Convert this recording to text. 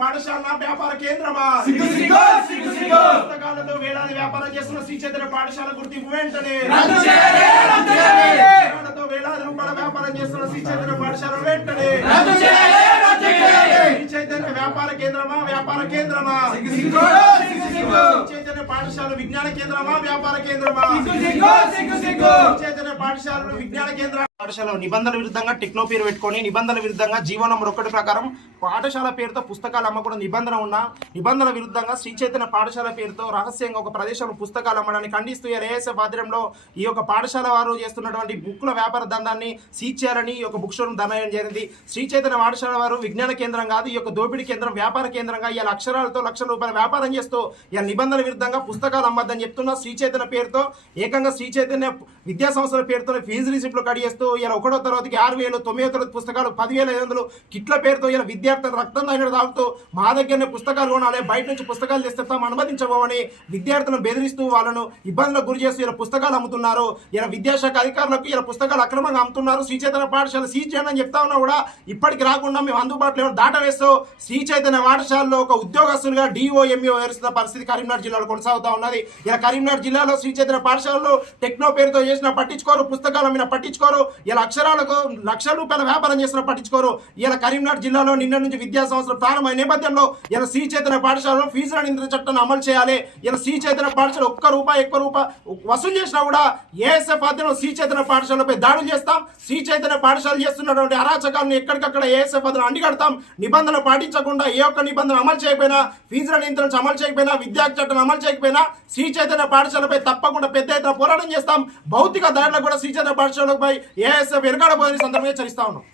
పాఠశాల వ్యాపార కేంద్రమా పుస్తకాలతో వేలాది వ్యాపారం చేస్తున్న శ్రీ చైతన్య పాఠశాల గుర్తింపు వెంటనే పుస్తకాలతో వేలాది రూపాయల వ్యాపారం చేస్తున్న శ్రీ చైతన్య పాఠశాల వెంటనే శ్రీ చైతన్య వ్యాపార కేంద్రమా శ్రీ చైతన్య పాఠశాల విజ్ఞాన కేంద్రమా వ్యాపార కేంద్రమా శ్రీ చైతన్య పాఠశాల విజ్ఞాన కేంద్ర పాఠశాల నిబంధనల విరుద్ధంగా టెక్నో పేరు పెట్టుకొని నిబంధనల విరుద్ధంగా జీవో నంబర్ 1 ప్రకారం పాఠశాల పేరుతో పుస్తకాలు అమ్మకూడదు నిబంధన ఉన్న నిబంధనల విరుద్ధంగా శ్రీ చైతన్య పాఠశాల పేరుతో రహస్యంగా ఒక ప్రదేశంలో పుస్తకాలు అమ్మడాన్ని ఖండిస్తూ ఏఎస్ఎఫ్ ఆధ్వర్యంలో ఈ యొక్క పాఠశాల వారు చేస్తున్నటువంటి బుక్కుల వ్యాపార దందాన్ని సీజ్ చేయాలని ఈ యొక్క బుక్ షోరూమ్ దండయం జరిగింది. శ్రీ చైతన్య పాఠశాల వారు విజ్ఞాన కేంద్రం కాదు, ఈ యొక్క దోపిడీ కేంద్రం వ్యాపార కేంద్రంగా ఇలా అక్షరాలతో లక్షల రూపాయల వ్యాపారం చేస్తూ ఇలా నిబంధనల విరుద్ధంగా పుస్తకాలు అమ్మద్దని చెప్తున్న శ్రీ చైతన్య పేరుతో ఏకంగా శ్రీ చైతన్య విద్యా సంస్థల పేరుతో ఫీజు రిసిప్ట్లు కడిగేస్తూ ఇలా 1వ తరగతికి 6,000, 9వ తరగతి పుస్తకాలు 10,500 కిట్ల పేరుతో ఇలా విద్యార్థులు రక్తం తాగిన తాగుతూ మా దగ్గరనే పుస్తకాలు కొనాలి, బయట నుంచి పుస్తకాలు తెస్తే తాము అనుమతించబోమని విద్యార్థులను బెదిరిస్తూ వాళ్ళను ఇబ్బందులకు గురి చేస్తూ ఇలా పుస్తకాలు అమ్ముతున్నారు. ఇలా విద్యాశాఖ అధికారులకు ఇలా పుస్తకాలు అక్రమంగా అమ్ముతున్నారు. శ్రీ చైతన్య పాఠశాల సీజ్ చేయండి అని చెప్తా ఉన్నా కూడా ఇప్పటికి రాకుండా మేము అందుబాటులో దాట వేస్తూ శ్రీ చైతన్య పాఠశాలలో ఒక ఉద్యోగస్తులుగా డిఓఎంఓ వేరుస్తున్న పరిస్థితి కరీంనగర్ జిల్లాలో కొనసాగుతా ఉన్నది. ఇలా కరీంనగర్ జిల్లాలో శ్రీ చైతన్య పాఠశాలలో టెక్నో పేరుతో చేసిన పట్టించుకోరు, పుస్తకాల మీద పట్టించుకోరు, ఇలా అక్షరాలకు లక్షల రూపాయల వ్యాపారం చేసిన పట్టించుకోరు. ఇలా కరీంనగర్ జిల్లాలో నిన్న నుంచి విద్యా సంవత్సరం ప్రారంభమైన నేపథ్యంలో ఇలా శ్రీ చైతన్య పాఠశాలలో ఫీజుల నియంత్రణ చట్టాన్ని అమలు చేయాలి. ఇలా శ్రీ చైతన్య పాఠశాల ఒక్క రూపాయి వసూలు చేసినా కూడా ఏఎస్ఎఫ్ ఆధ్వర్యంలో శ్రీ చైతన్య పాఠశాలపై దాడులు చేస్తాం. శ్రీ చైతన్య పాఠశాల చేస్తున్నటువంటి అరాచకాలను ఎక్కడికక్కడ ఏఎస్ఎఫ్ ఆధ్వర్యంలో అండిగడతాం. నిబంధనలు పాటించకుండా ఏ ఒక్క నిబంధన అమలు చేయకపోయినా, ఫీజుల నియంత్రణ అమలు చేయకపోయినా, విద్యా చట్టం అమలు చేయకపోయినా శ్రీ చైతన్య పాఠశాలపై తప్పకుండా పెద్ద ఎత్తున పోరాటం చేస్తాం. భౌతిక దాడులకు కూడా శ్రీ చైతన్య పాఠశాలపై ఏఎస్ఎఫ్ ఎరగాడబోయని సందర్భంగా హెచ్చరిస్తా ఉన్నాం.